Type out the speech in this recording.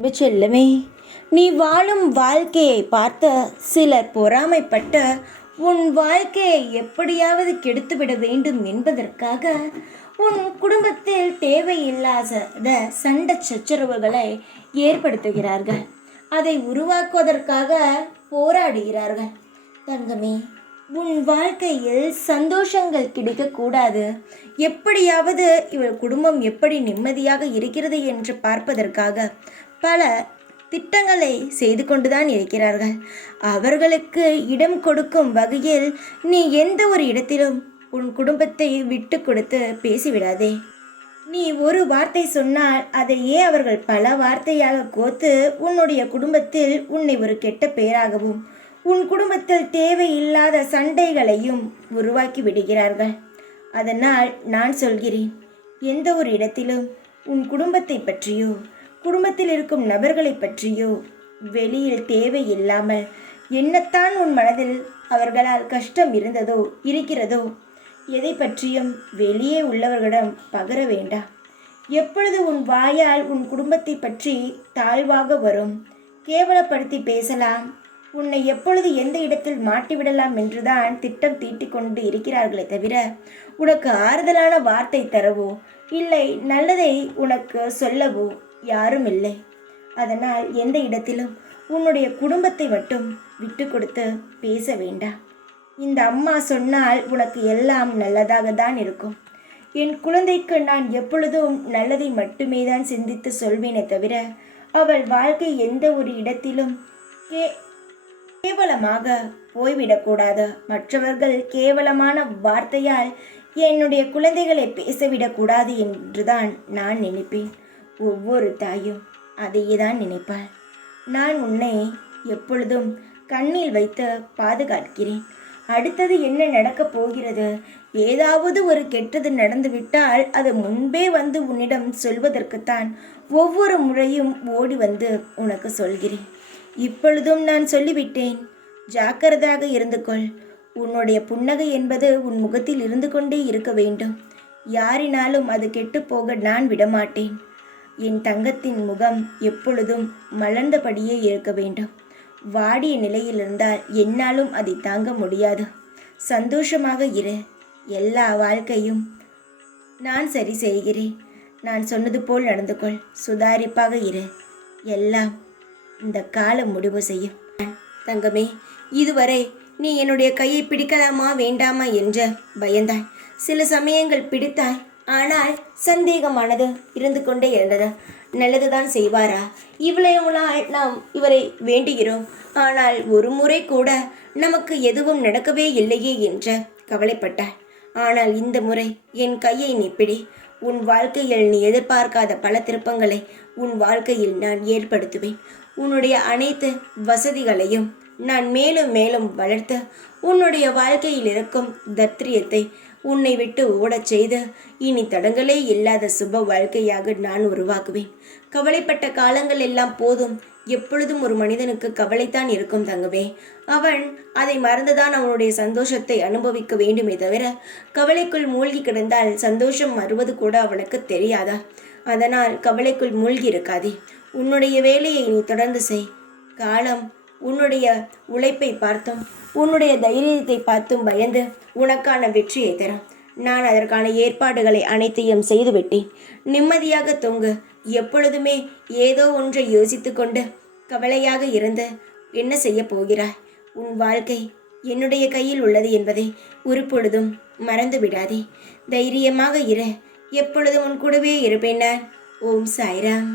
செல்லமே, நீ வாழும் வாழ்க்கையை பார்த்த சிலர் பொறாமைப்பட்டு உன் வாழ்க்கையை எப்படியாவது கெடுத்துவிட வேண்டும் என்பதற்காக உன் குடும்பத்தில் தேவையில்லாத சண்டை சச்சரவுகளை ஏற்படுத்துகிறார்கள். அதை உருவாக்குவதற்காக போராடுகிறார்கள். தங்கமே, உன் வாழ்க்கையில் சந்தோஷங்கள் கிடைக்கக்கூடாது, எப்படியாவது இவள் குடும்பம் எப்படி நிம்மதியாக இருக்கிறது என்று பார்ப்பதற்காக பல திட்டங்களை செய்து கொண்டுதான் இருக்கிறார்கள். அவர்களுக்கு இடம் கொடுக்கும் வகையில் நீ எந்த ஒரு இடத்திலும் உன் குடும்பத்தை விட்டு கொடுத்து பேசிவிடாதே. நீ ஒரு வார்த்தை சொன்னால் அதையே அவர்கள் பல வார்த்தையாக கோத்து உன்னுடைய குடும்பத்தில் உன்னை ஒரு கெட்ட பெயராகவும் உன் குடும்பத்தில் தேவையில்லாத சண்டைகளையும் உருவாக்கி விடுகிறார்கள். அதனால் நான் சொல்கிறேன், எந்த ஒரு இடத்திலும் உன் குடும்பத்தை பற்றியோ குடும்பத்தில் இருக்கும் நபர்களை பற்றியோ வெளியில் தேவையில்லாமல் என்னத்தான் உன் மனதில் அவர்களால் கஷ்டம் இருக்கிறதோ எதை பற்றியும் வெளியே உள்ளவர்களிடம் பகர வேண்டாம். எப்பொழுது உன் வாயால் உன் குடும்பத்தை பற்றி தாழ்வாக வரும், கேவலப்படுத்தி பேசலாம், உன்னை எப்பொழுது எந்த இடத்தில் மாட்டிவிடலாம் என்றுதான் திட்டம் தீட்டிக் கொண்டு இருக்கிறார்களே தவிர உனக்கு ஆறுதலான வார்த்தை தரவோ இல்லை நல்லதை உனக்கு சொல்லவோ யாரும் இல்லை. அதனால் எந்த இடத்திலும் உன்னுடைய குடும்பத்தை மட்டும் விட்டு கொடுத்து பேச வேண்டாம். இந்த அம்மா சொன்னால் உனக்கு எல்லாம் நல்லதாக தான் இருக்கும். என் குழந்தைக்கு நான் எப்பொழுதும் நல்லதை மட்டுமே தான் சிந்தித்து சொல்வேனே தவிர அவள் வாழ்க்கை எந்த ஒரு இடத்திலும் கேவலமாக போய்விடக்கூடாது. மற்றவர்கள் கேவலமான வார்த்தையால் என்னுடைய குழந்தைகளை பேசவிடக்கூடாது என்றுதான் நான் நினைப்பேன். ஒவ்வொரு தாயும் அதையே தான் நினைப்பாள். நான் உன்னை எப்பொழுதும் கண்ணில் வைத்து பாதுகாக்கிறேன். அடுத்தது என்ன நடக்கப் போகிறது, ஏதாவது ஒரு கெட்டது நடந்துவிட்டால் அது முன்பே வந்து உன்னிடம் சொல்வதற்குத்தான் ஒவ்வொரு முறையும் ஓடி வந்து உனக்கு சொல்கிறேன். இப்பொழுதும் நான் சொல்லிவிட்டேன், ஜாக்கிரதையாக இருந்து கொள். உன்னுடைய புன்னகை என்பது உன் முகத்தில் இருந்து கொண்டே இருக்க வேண்டும். யாரினாலும் அது கெட்டுப்போக நான் விடமாட்டேன். என் தங்கத்தின் முகம் எப்பொழுதும் மலர்ந்தபடியே இருக்க வேண்டும். வாடிய நிலையில் இருந்தால் என்னாலும் அதை தாங்க முடியாது. சந்தோஷமாக இரு. எல்லா வாழ்க்கையும் நான் சரி செய்கிறேன். நான் சொன்னது போல் நடந்து கொள். சுதாரிப்பாக இரு. எல்லாம் இந்த காலம் முடிவு செய்யும். தங்கமே, இதுவரை நீ என்னுடைய கையை பிடிக்கலாமா வேண்டாமா என்று பயந்தாய். சில சமயங்கள் பிடித்தாய், ஆனால் சந்தேகமானது இருந்து கொண்டே இருந்தது. நல்லதுதான் செய்வாரா, இவ்வளவு நாள் நாம் இவரை வேண்டுகிறோம், ஆனால் ஒரு முறை கூட நமக்கு எதுவும் நடக்கவே இல்லையே என்று கவலைப்பட்டாய். ஆனால் இந்த முறை என் கையை நீ பிடி. உன் வாழ்க்கையில் நீ எதிர்பார்க்காத பல திருப்பங்களை உன் வாழ்க்கையில் நான் ஏற்படுத்துவேன். உன்னுடைய அனைத்து வசதிகளையும் நான் மேலும் மேலும் வளர்த்து உன்னுடைய வாழ்க்கையில் இருக்கும் தத்ரியத்தை உன்னை விட்டு ஓடச் செய்து இனி தடங்களே இல்லாத சுப வாழ்க்கையாக நான் உருவாக்குவேன். கவலைப்பட்ட காலங்கள் எல்லாம் போதும். எப்பொழுதும் ஒரு மனிதனுக்கு கவலைத்தான் இருக்கும் தங்கவே. அவன் அதை மறந்துதான் அவனுடைய சந்தோஷத்தை அனுபவிக்க வேண்டுமே தவிர கவலைக்குள் மூழ்கி கிடந்தால் சந்தோஷம் வருவது கூட அவனுக்கு தெரியாதா? அதனால் கவலைக்குள் மூழ்கி இருக்காதே. உன்னுடைய வேலையை நீ தொடர்ந்து செய். காலம் உன்னுடைய உழைப்பை பார்த்தும் உன்னுடைய தைரியத்தை பார்த்தும் பயந்து உனக்கான வெற்றியை தரும். நான் அதற்கான ஏற்பாடுகளை அனைத்தையும் செய்துவிட்டேன். நிம்மதியாக தொங்கு. எப்பொழுதுமே ஏதோ ஒன்றை யோசித்து கொண்டு கவலையாக இருந்து என்ன செய்ய போகிறாய்? உன் வாழ்க்கை என்னுடைய கையில் உள்ளது என்பதை ஒரு பொழுதும் மறந்து விடாதே. தைரியமாக இரு. எப்பொழுதும் உன் கூடவே இருப்பேன் நான். ஓம் சாய்ராம்.